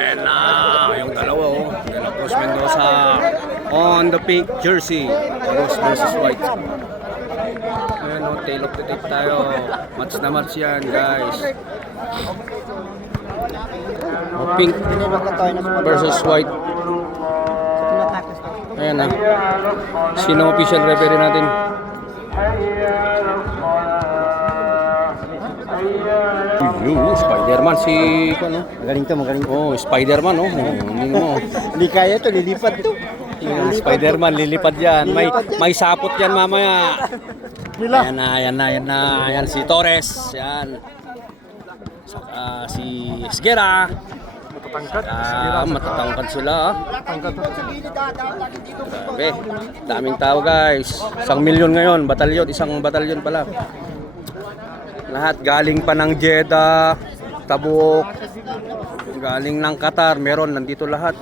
Ayan na, yung dalawa oh. De La Cruz Mendoza on the pink jersey. Rose versus white. Ayan oh, tail of the tape tayo. Match na match yan guys. Oh, pink versus white. Ayan na. Sino official referee natin? Spider-Man si ano? Magaling to, magaling to. Oh, Spider-Man oh. Hindi mo. Hindi kaya to, lilipad to. Spider-Man lilipad yan. May sapot yan mamaya. Ayan na. Ayan si Torres. Yan. Saka si Esguera. Matatangkad sila. Grabe. Daming tao guys. 1 milyon ngayon. Batalyon. Isang batalyon pala. Lahat galing pa ng Jeddah, Tabuk, galing ng Qatar, meron nandito lahat.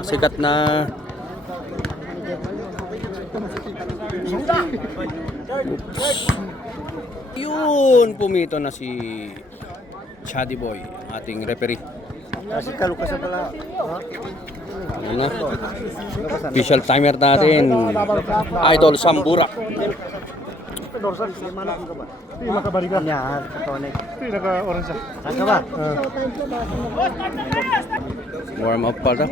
Sikat na yun, pumito na si Chaddy Boy, ating referee. Kasi kalukas na pala. Ano na? Official timer natin. Idol Samburak. Dorsal, mana ka ba? Hindi makabalikan. Yan, katonek. Hindi naka-orange. Saan ka ba? Warm up pala.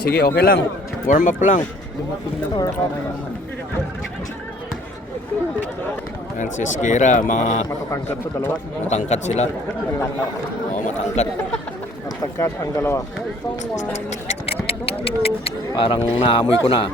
Sige, okay lang. Warm up lang. Yan si Esguera, mga Matatangkad to, dalawa. matangkad sila. Oo, matangkad. Matatangkad ang dalawa. Parang naamoy ko na.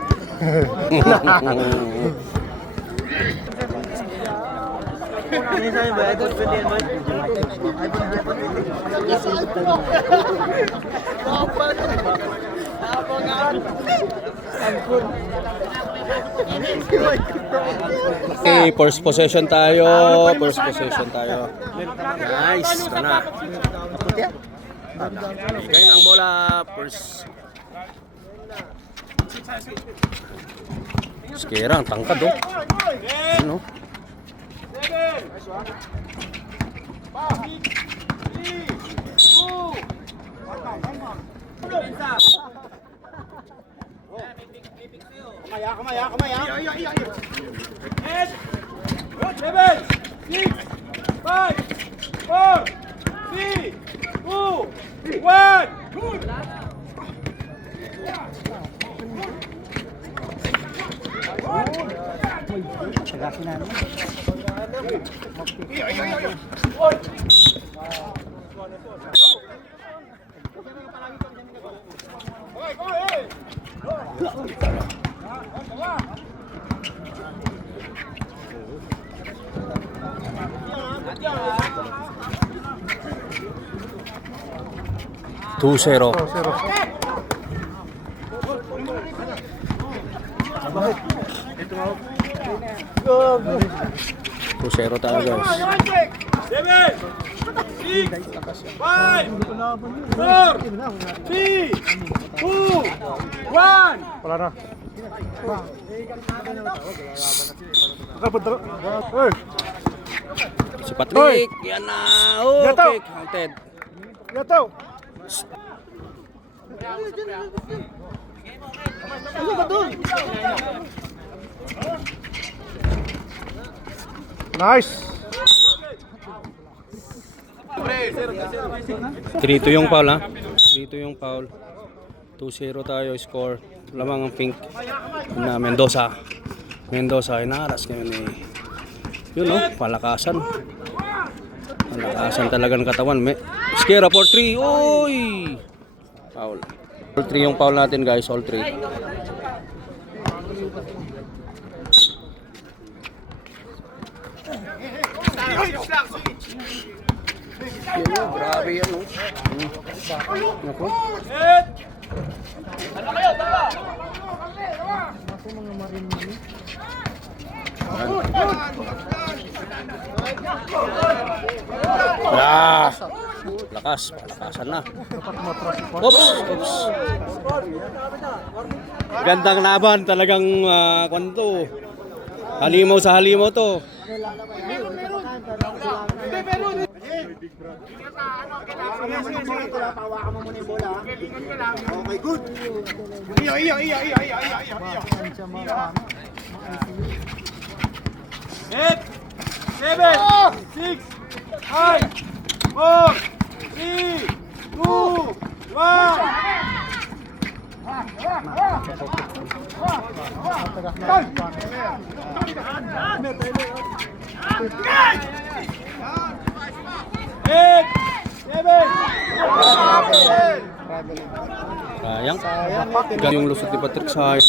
Okay, first possession tayo. Nice, ito na. Bigay ng bola. First. Esguera, ang tangkad oh. Ano? Kamaya. 7, 6, 5, 4, 3, 2, 1. Tagasin namin. Two zero. Two zero tayo guys. 7, 6, 5, 4, 3, 2, 1. Wala na. Nakapunta. Hey! Si Patrick, yan na. Okay, counted. Gato! Ano ba doon? Nice! 3-2 yung foul ha. 3-2 yung foul. 2-0 tayo score. Lamang ang pink na Mendoza. Inaras ngayon eh. Yun no, palakasan. Palakasan talaga ng katawan. Esguera for 3. Oy! Foul. All 3 yung foul natin guys, all 3. Yun, grabe yan oh. Naku. Palakasan na. Oops. Gandang laban talagang kwanto. Halimaw sa halimaw to. Pawakan mo muna yung bola. Okay, good. Iyo. 8, 7, 6, 5, 4, 3, 2, 1. Sayang. Yung lusot ni Patrick sayang.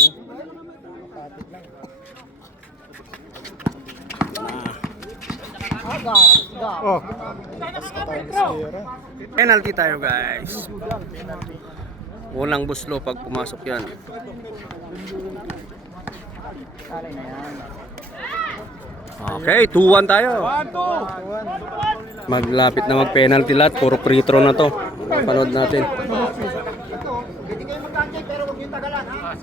Oh. Penalty tayo guys. Unang buslo pag pumasok yan. Okay, 2-1 tayo. 1, 2. Maglapit na mag-penalty lahat. Puro free throw na to. Panood natin. Hindi kayo mag-ganjek pero huwag yung tagalan, ha?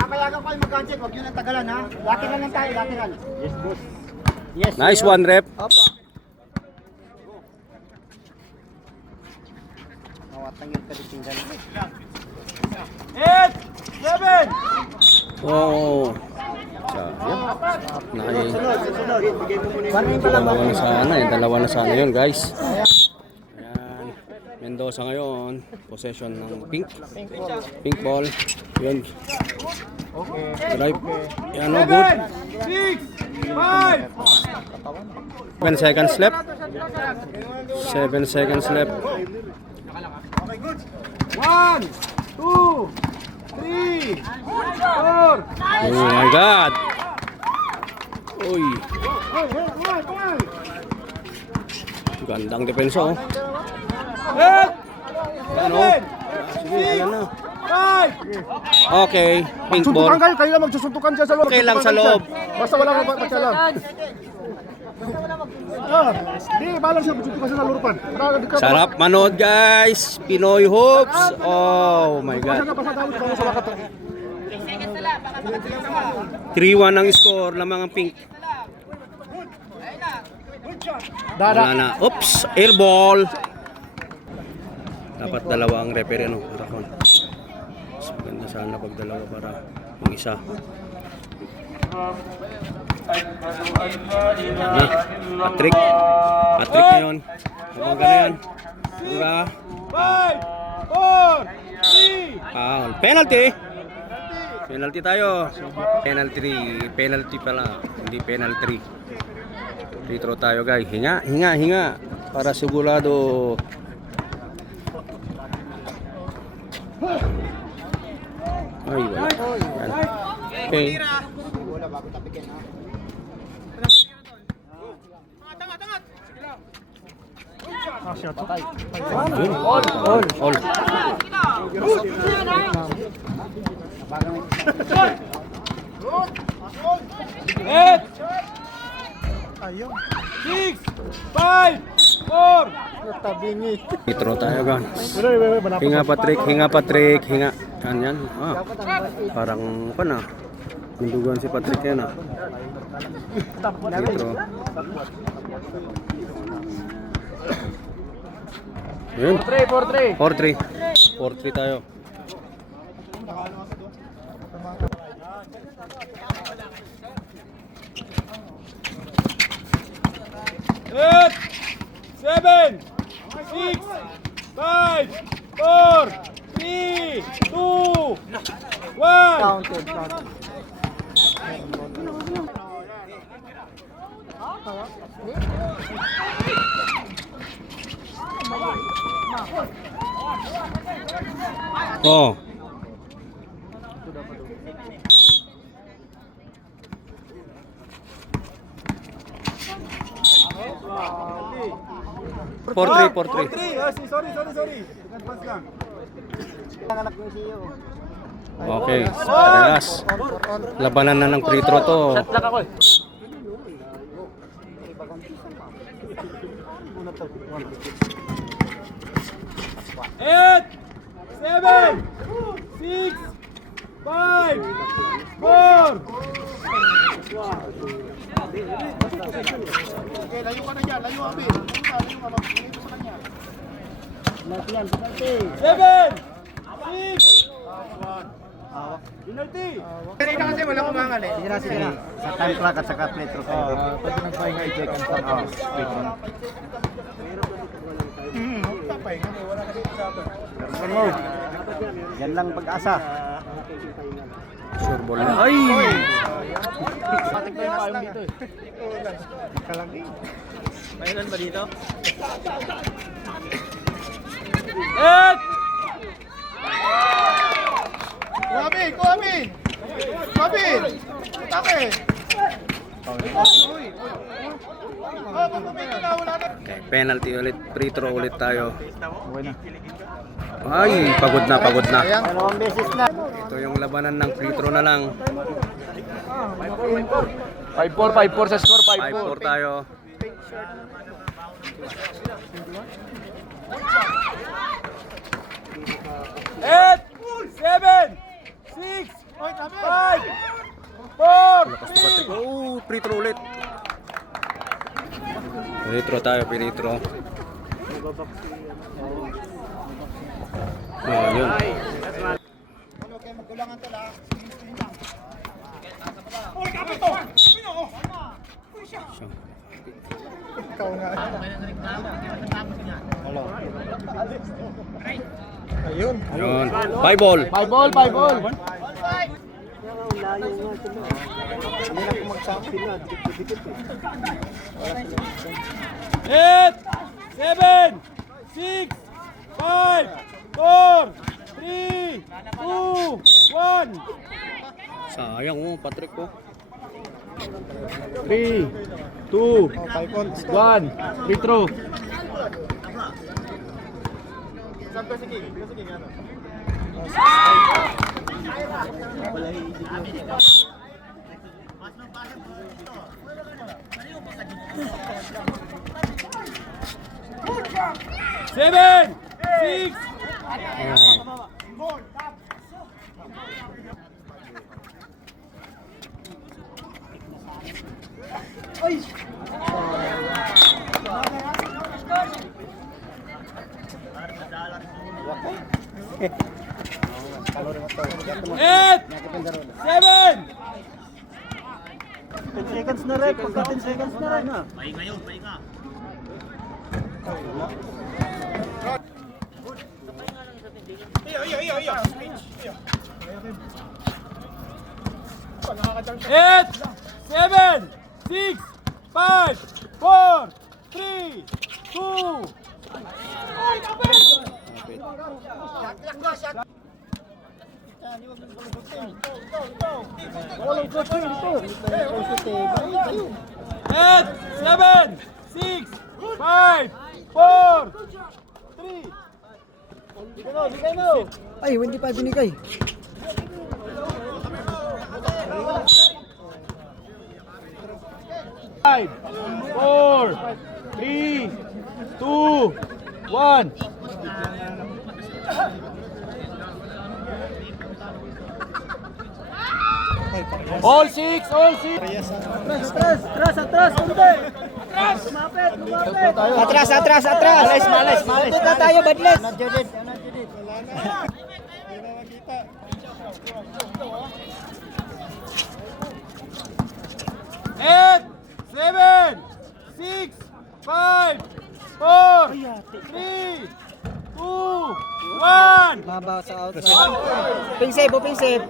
Papayagan ko kayo mag-ganjek, huwag yun ang tagalan, ha? Lateral lang tayo, lateral. Yes, boss. Yes. Nice one, rep. Opo. Nawatangin ka din tinggal. 8, 7. Oh. Sayang. Nai. Dalawa na sana yun, guys. Ayan. Mendoza ngayon. Possession ng pink. Pink ball. Yun. Drive. Yan, oh, good. 6, 5. 7 seconds left. 7 seconds left. 1, 2, 3, 4. Oh my God. Uy. Gandang depensa, oh. 8, Ano? Sige, ayan na. 5. Okay, pink ball. Suntukan kayo lang magsusuntukan dyan sa loob. Okay lang sa loob. Basta wala kang patsalan. Hindi, balang siya, magsusuntukan siya sa lurupan. Sarap manood, guys. Pinoy Hoops. Oh my God. 3-1 ang score. Lamang ang pink. Wala na. Oops, air ball. Dapat dalawa ang referee, ano, para kon. Mas maganda sana pag dalawa para yung isa. Na, Patrick. Patrick na yun. Umaga na yan. Umaga. 5, 4, 3. Foul. Penalty. Penalty tayo. Penalty pala. Hindi penalty. Free throw tayo, guys. Hinga. Para sigurado. Ay, wala. Yan. Okay. Yun. All. Eight, 6, 5, 4. Free throw tayo, guys. Hinga Patrick. Yan. Parang pa na. Mindugan si Patrick yan, ah. Free throw. Yun. 4-3 tayo. Eight, 7, 6, 5, 4, 3, 2, 1. Counted. Oh. Four three. Sorry. Nagpas lang. Nanganak yung CEO. Okay, parehas. Labanan na ng free throw to. Lang ako eh. 8, 7, 6, 5, 4, Okay, layo ka na dyan. Layo, Abi. Layo ka. Layo sa kanya. Penalty yan, penalty. 7, 6, penalty. Kanina kasi wala kumangal eh. Sige na, sige na. Sa time clock at saka play through kayo. Pwede nagpahinga i-check ang sa Yan lang pag-asa. Sure ball na. Ay! Patik pa yung payong dito eh. Kalagi. Mahilan ba dito? 8, Kuhabi! Kuhabi! Kuhabi! Atake! Okay, penalty ulit. Free throw ulit tayo. Ay, pagod na, pagod na. Dalawang beses na. Ito yung labanan ng free throw na lang. 5-4 sa score, 5-4 tayo. Eight, 7, 6, 5, 4, Lakas na Patrick. Oh, free throw ulit. Free throw tayo, free throw. Oh, yun. Ano kayo magkulangan to lang. Ikaw nga. Hello. Ayun. Yun. 5 ball. 5 ball, 5 ball. Hindi na po mag-champion na. Dikit-dikit eh. 8, 7, 6, 5, 4, 3, 2, 1. Sayang oh, Patrick oh. 3, 2, 1, free throw. Seven, 6, eight, 7. 10 seconds na rin. Pagka 10 seconds na rin. Eight, 7, 6, 5, 4, 3, 2. Eight, 7, 6, 5, 4, 3. Ay, hindi pa binigay. Five, 4, 3, 2, 1. All 6, all 6. Atras, atras, atras. Malis, malis, malis. Ito na tayo, badles. Eight, 7, 6, 5, 4, 3, 2, 1. Baba sa outside. Open save, open save.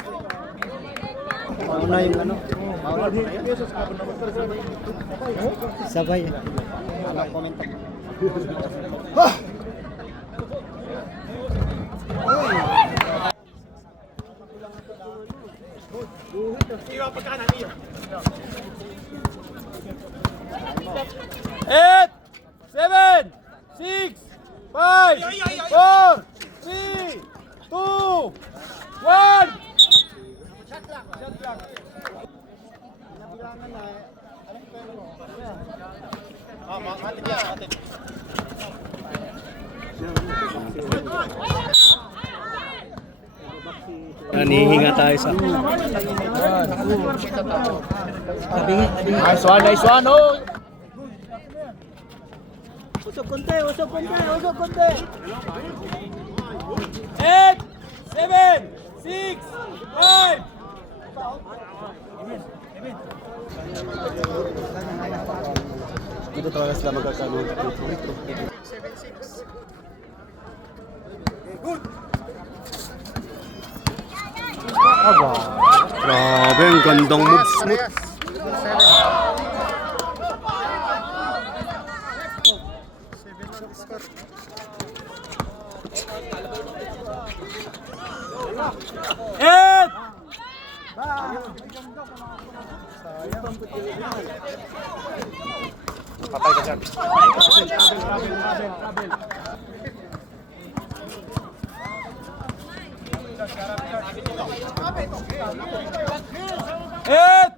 Mauna yung ano. Sabay. Ano comment? Eight, 7, 6, 5, 4, 3, 2, 1. Nanihinga tayo sa... Nice one, nice one. Oh! Usok konti, usok konti, usok konti. 8, 7, 6, 5. Dito talaga sila magkakaroon. Grabe, ang gandang moves mo. Eight! Eight!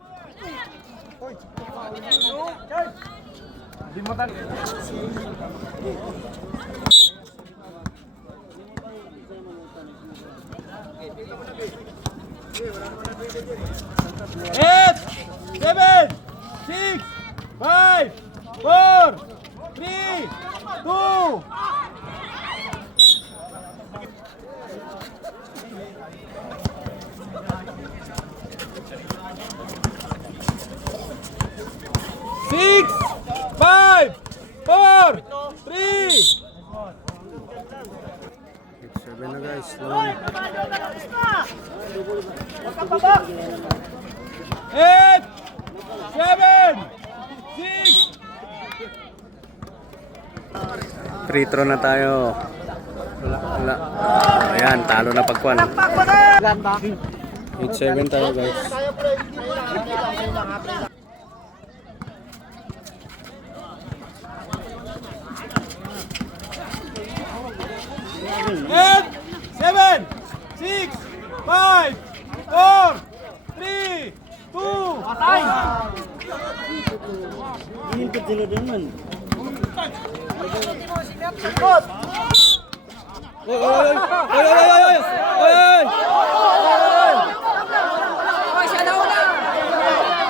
Eight, 7, 6, 5, 4, 3, 2. Six, 5, 4, 3. 7 na guys. Long. 8, 7, 6. Free throw na tayo. Wala. Ayan, talo na pagkwan. 8-7 tayo guys. Tayo pre, hindi mo lang. Okay lang, ha, pre. Eight, 7, 6, 5, 4, 3, 2. Inimpit sila din man. Oy, oy, oy, oy, oy, oy, oy,